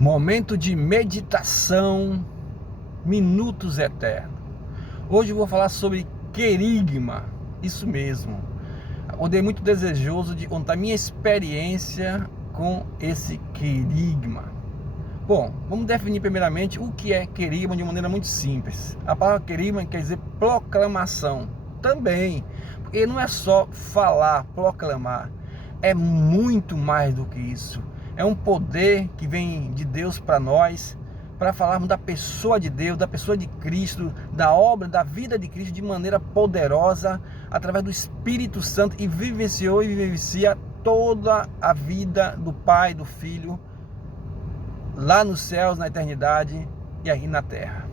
Momento de meditação, minutos eternos. Hoje eu vou falar sobre querigma, isso mesmo. Andei muito desejoso de contar minha experiência com esse querigma. Bom, vamos definir primeiramente o que é querigma de maneira muito simples. A palavra querigma quer dizer proclamação, também, porque não é só falar, proclamar, é muito mais do que isso. É um poder que vem de Deus para nós, para falarmos da pessoa de Deus, da pessoa de Cristo, da obra, da vida de Cristo de maneira poderosa, através do Espírito Santo, e vivenciou e vivencia toda a vida do Pai, do Filho, lá nos céus, na eternidade e aqui na terra.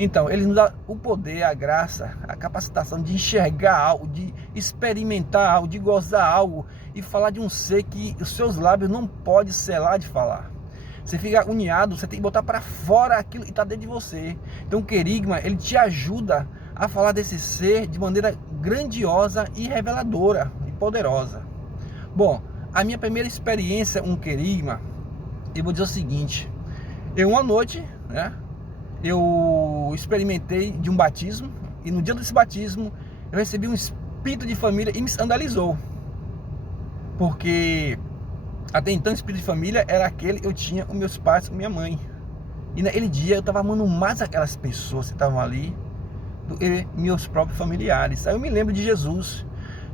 Então, ele nos dá o poder, a graça, a capacitação de enxergar algo, de experimentar algo, de gozar algo e falar de um ser que os seus lábios não podem selar de falar. Você fica uniado, você tem que botar para fora aquilo que está dentro de você. Então o querigma, ele te ajuda a falar desse ser de maneira grandiosa e reveladora e poderosa. Bom, a minha primeira experiência com querigma, eu vou dizer o seguinte: uma noite, né, eu experimentei de um batismo, e no dia desse batismo eu recebi um espírito de família e me escandalizou, porque até então o espírito de família era aquele que eu tinha com meus pais, com minha mãe, e naquele dia eu estava amando mais aquelas pessoas que estavam ali do que meus próprios familiares. Aí eu me lembro de Jesus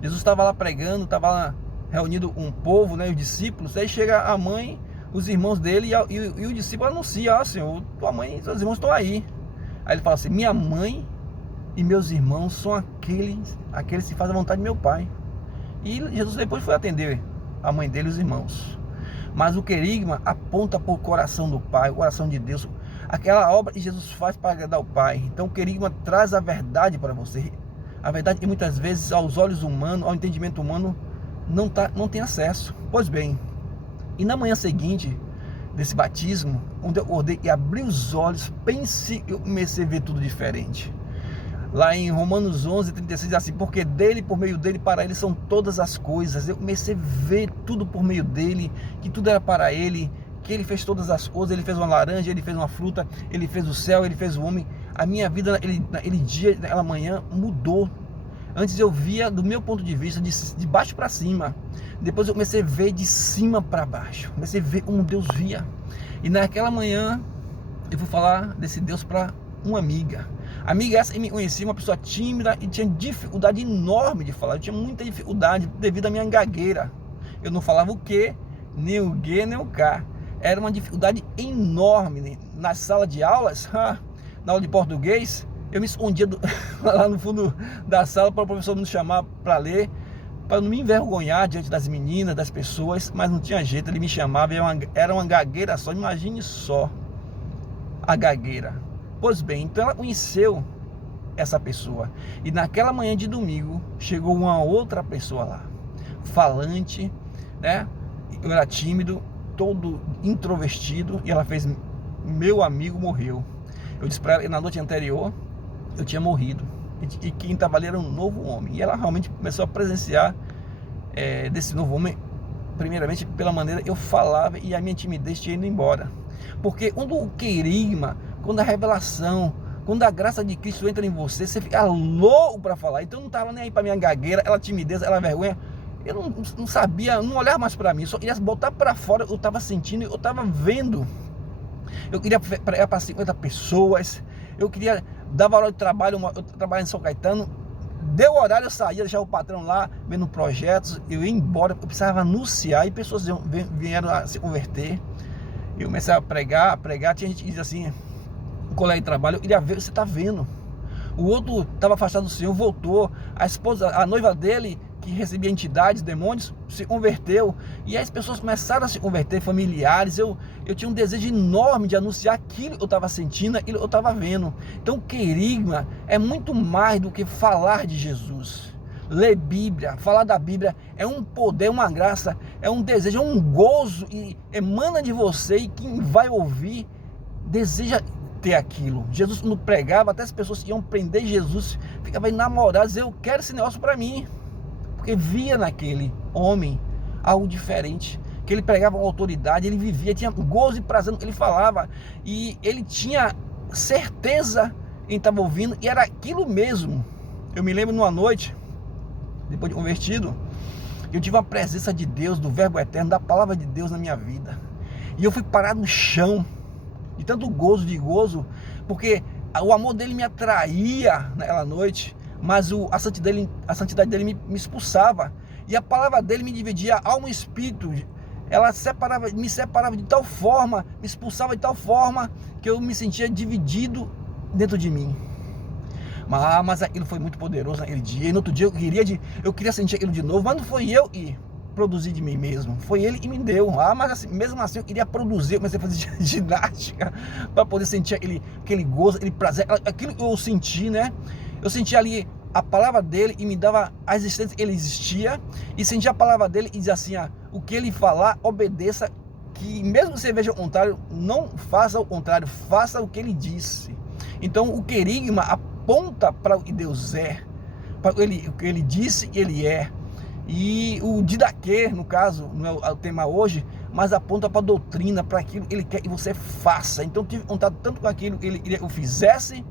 estava lá pregando, estava lá reunido um povo, né, os discípulos. Aí chega a mãe, os irmãos dele, e o discípulo anuncia: Senhor, tua mãe e seus irmãos estão aí. Aí ele fala assim: minha mãe e meus irmãos são aqueles que fazem a vontade de meu Pai. E Jesus depois foi atender a mãe dele e os irmãos. Mas o querigma aponta para o coração do Pai, o coração de Deus, aquela obra que Jesus faz para agradar o Pai. Então o querigma traz a verdade para você, a verdade que muitas vezes aos olhos humanos, ao entendimento humano, não tem acesso. Pois bem, e na manhã seguinte desse batismo, onde eu acordei e abri os olhos, eu comecei a ver tudo diferente. Lá em Romanos 11:36 diz assim: porque dele, por meio dele, para ele são todas as coisas. Eu comecei a ver tudo por meio dele, que tudo era para ele, que ele fez todas as coisas. Ele fez uma laranja, ele fez uma fruta, ele fez o céu, ele fez o homem. A minha vida naquele dia, naquela manhã, mudou. Antes eu via do meu ponto de vista, de baixo para cima. Depois eu comecei a ver de cima para baixo. Comecei a ver como Deus via. E naquela manhã eu fui falar desse Deus para uma amiga. Amiga essa que me conhecia, uma pessoa tímida e tinha dificuldade enorme de falar. Eu tinha muita dificuldade devido à minha gagueira. Eu não falava o Q, nem o G, nem o K. Era uma dificuldade enorme. Na sala de aulas, na aula de português, eu me escondia lá no fundo da sala para o professor me chamar para ler, para não me envergonhar diante das meninas, das pessoas, mas não tinha jeito, ele me chamava, era uma gagueira só. Imagine só a gagueira. Pois bem, então ela conheceu essa pessoa, e naquela manhã de domingo chegou uma outra pessoa lá, falante, né? Eu era tímido, todo introvertido, e ela fez: meu amigo morreu. Eu disse para ela que na noite anterior eu tinha morrido, e quem estava ali era um novo homem. E ela realmente começou a presenciar desse novo homem, primeiramente pela maneira eu falava, e a minha timidez tinha ido embora. Porque quando o querigma, quando a revelação, quando a graça de Cristo entra em você, você fica louco para falar. Então eu não estava nem aí para minha gagueira, ela timidez, ela vergonha. Eu não sabia, não olhava mais para mim, só queria botar para fora. Eu estava sentindo, eu estava vendo. Eu queria pregar para 50 pessoas, eu queria dar hora de trabalho. Eu trabalhava em São Caetano, deu horário, eu saía, deixava o patrão lá vendo projetos, eu ia embora. Eu precisava anunciar, e pessoas vieram a se converter. Eu comecei a pregar, tinha gente que dizia assim: um colega de trabalho, eu queria ver, você está vendo. O outro estava afastado do Senhor, voltou. A esposa, a noiva dele, que recebia entidades, demônios, se converteu. E aí as pessoas começaram a se converter, familiares. Eu tinha um desejo enorme de anunciar aquilo que eu estava sentindo, aquilo que eu estava vendo. Então querigma é muito mais do que falar de Jesus. Ler Bíblia, falar da Bíblia é um poder, uma graça, é um desejo, é um gozo, e emana de você, e quem vai ouvir deseja ter aquilo. Jesus, quando pregava, até as pessoas que iam prender Jesus ficavam enamoradas: eu quero esse negócio para mim, porque via naquele homem algo diferente, porque ele pregava com autoridade, ele vivia, tinha gozo e prazer no que ele falava, e ele tinha certeza em estar ouvindo, e era aquilo mesmo. Eu me lembro numa noite, depois de convertido, eu tive a presença de Deus, do Verbo Eterno, da Palavra de Deus na minha vida, e eu fui parar no chão, de tanto gozo, porque o amor dele me atraía naquela noite, mas a santidade dele me expulsava, e a palavra dele me dividia alma e espírito. Ela me separava de tal forma, me expulsava de tal forma, que eu me sentia dividido dentro de mim. Mas aquilo foi muito poderoso naquele dia, e no outro dia eu queria sentir aquilo de novo, mas não foi eu que produzi de mim mesmo, foi ele que me deu. Mas assim, mesmo assim eu queria produzir, eu comecei a fazer ginástica para poder sentir aquele gozo, aquele prazer, aquilo que eu senti, né? Eu senti ali a palavra dele e me dava a existência, ele existia, e sentia a palavra dele e dizia assim: o que ele falar, obedeça, que mesmo que você veja o contrário, não faça o contrário, faça o que ele disse. Então o querigma aponta para o que Deus é, para o que ele disse que ele é. E o didaquê, no caso, não é o tema hoje, mas aponta para a doutrina, para aquilo que ele quer que você faça. Então eu tive contato tanto com aquilo que ele queria que eu fizesse,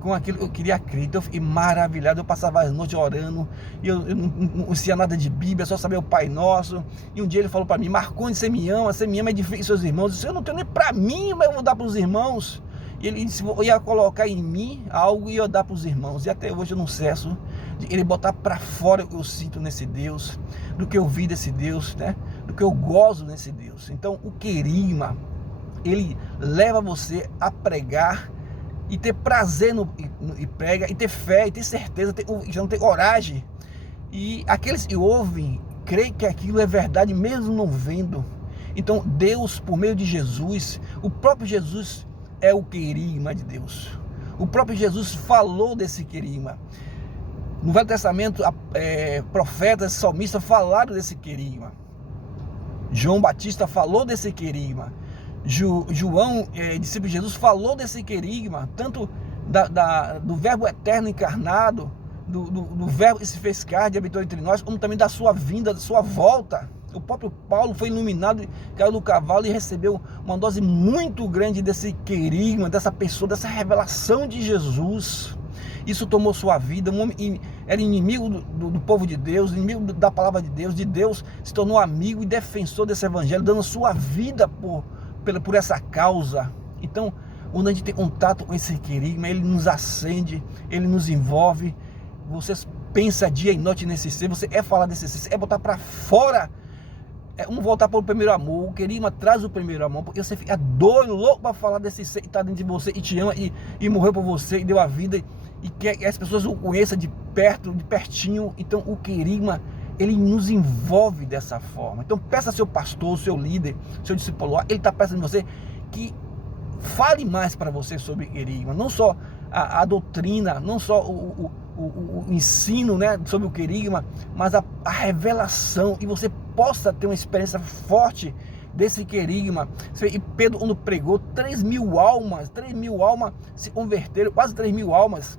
com aquilo que eu queria crer. Então eu fiquei maravilhado. Eu passava as noites orando, e eu não conhecia nada de Bíblia, só sabia o Pai Nosso. E um dia ele falou para mim: Marcondes, você me ama, edifique seus irmãos. Eu disse: eu não tenho nem para mim, mas eu vou dar para os irmãos. E ele disse: eu ia colocar em mim algo e ia dar para os irmãos. E até hoje eu não cesso de ele botar para fora o que eu sinto nesse Deus, do que eu vi desse Deus, né? Do que eu gozo nesse Deus. Então o querigma, ele leva você a pregar e ter prazer e prega, e ter fé, e ter certeza, ter coragem. E aqueles que ouvem, creem que aquilo é verdade mesmo não vendo. Então Deus, por meio de Jesus, o próprio Jesus é o querigma de Deus. O próprio Jesus falou desse querigma. No Velho Testamento, profetas, salmistas falaram desse querigma. João Batista falou desse querigma. João, discípulo de Jesus, falou desse querigma, tanto do Verbo Eterno encarnado, do Verbo que se fez carne e habitou entre nós, como também da sua vinda, da sua volta. O próprio Paulo foi iluminado, caiu do cavalo e recebeu uma dose muito grande desse querigma, dessa pessoa, dessa revelação de Jesus. Isso tomou sua vida. Um homem era inimigo do povo de Deus, inimigo da palavra de Deus se tornou amigo e defensor desse evangelho, dando sua vida por essa causa. Então, quando a gente tem contato com esse querigma, ele nos acende, ele nos envolve. Você pensa dia e noite nesse ser, você é falar desse ser, é botar para fora, voltar para o primeiro amor. O querigma traz o primeiro amor, porque você fica doido, louco para falar desse ser que está dentro de você e te ama e morreu por você e deu a vida e quer que as pessoas o conheçam de perto, de pertinho. Então o querigma, ele nos envolve dessa forma. Então peça ao seu pastor, seu líder, seu discípulo, ele está pensando em você que fale mais para você sobre querigma, não só a doutrina, não só o ensino, né, sobre o querigma, mas a revelação, e você possa ter uma experiência forte desse querigma. E Pedro, quando pregou, 3.000 almas se converteram, quase 3.000 almas,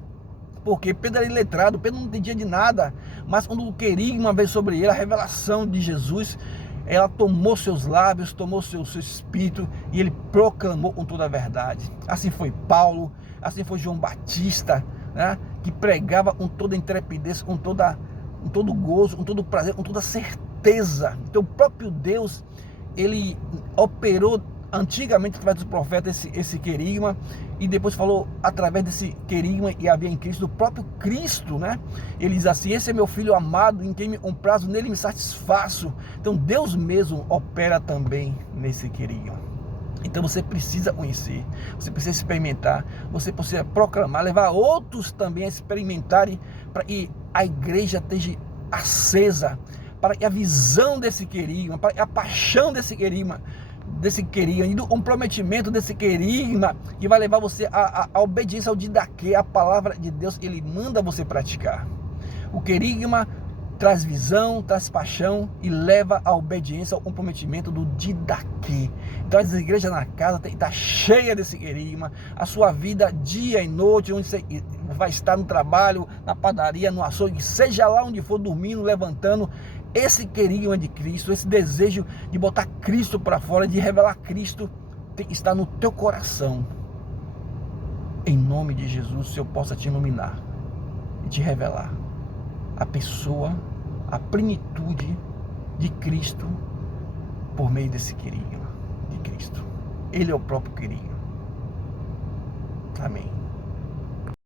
porque Pedro era iletrado, Pedro não entendia de nada, mas quando o querigma veio sobre ele, a revelação de Jesus, ela tomou seus lábios, tomou seu espírito, e ele proclamou com toda a verdade. Assim foi Paulo, assim foi João Batista, né, que pregava com toda intrepidez, com todo gozo, com todo prazer, com toda certeza. Então o próprio Deus, ele operou antigamente através dos profetas esse querigma, e depois falou através desse querigma e havia em Cristo, do próprio Cristo, né? Ele diz assim: esse é meu filho amado, em quem me comprazo, nele me satisfaço. Então Deus mesmo opera também nesse querigma. Então você precisa conhecer, você precisa experimentar, você precisa proclamar, levar outros também a experimentarem, para que a igreja esteja acesa, para que a visão desse querigma, para que a paixão desse querigma e do comprometimento desse querigma, que vai levar você à obediência ao didaquê, a palavra de Deus, ele manda você praticar. O querigma traz visão, traz paixão e leva à obediência, ao comprometimento do didaquê. Então as igrejas na casa tem que estar cheia desse querigma. A sua vida dia e noite, onde você vai estar, no trabalho, na padaria, no açougue, seja lá onde for, dormindo, levantando, esse querigma de Cristo, esse desejo de botar Cristo para fora, de revelar Cristo, está no teu coração. Em nome de Jesus, se eu possa te iluminar e te revelar a pessoa, a plenitude de Cristo por meio desse querigma de Cristo. Ele é o próprio querigma. Amém.